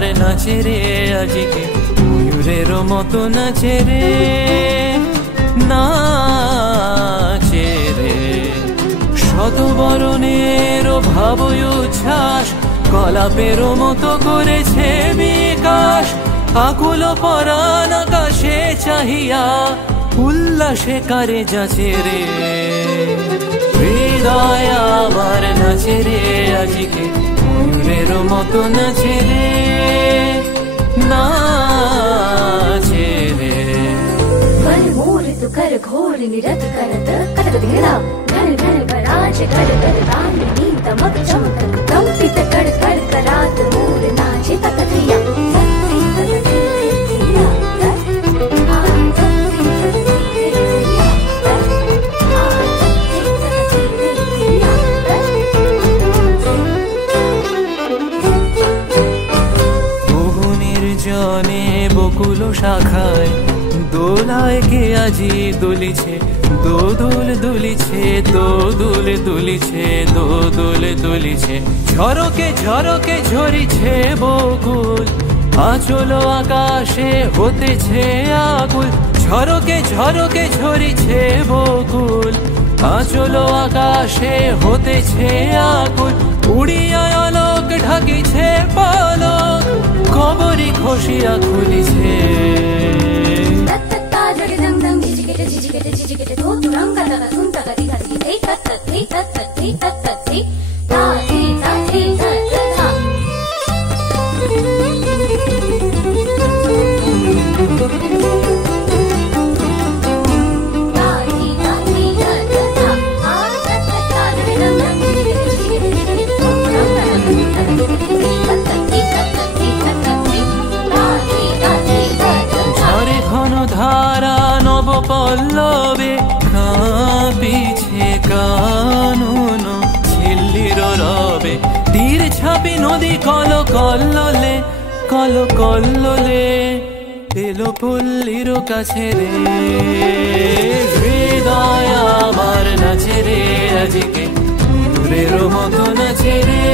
আমার নাচে রে আজকে ময়ূরের মতো নাচে রে নাচে রে শতবরণের ভাবই উচ্ছ্বাস কলাপের মতো করেছে বিকাশ আকুল পরাণ আকাশে চাহিয়া উল্লাসে কারে যাচে রে হৃদয় আমার নাচে রে আজকে ময়ূরের মতো নাচে রে नाचे रे मन मोर तु कर घोर निरत करत कटक धेरा घन घन कराज कर कर दान नीत मग चमक कंपित कर कर करात मोर नाचे तकतिया জনে বকুল শাখায় দোলায় কে আজি দুলিছে দোদুল দুলিছে দোদুল দুলিছে দোদুল দুলিছে ঝরকে ঝরকে ঝরিছে বকুল আচল আকাশে হতেছে আকুল ঝরকে ঝরকে ঝরিছে বকুল আচল আকাশে হতেছে আকুল উড়িয়া আলোক ঢাকিছে পালক খবরি খসিয়া খুলিছে ধারা নব পল্লবে কাঁপিছে কানন ঝিল্লির রবে তীর ছাপি নদী কল কল্লোলে কল কল্লোলে এলো পল্লীর কাছে রে হৃদয় আমার নাচে রে আজকে ময়ূরের মতো নাচে রে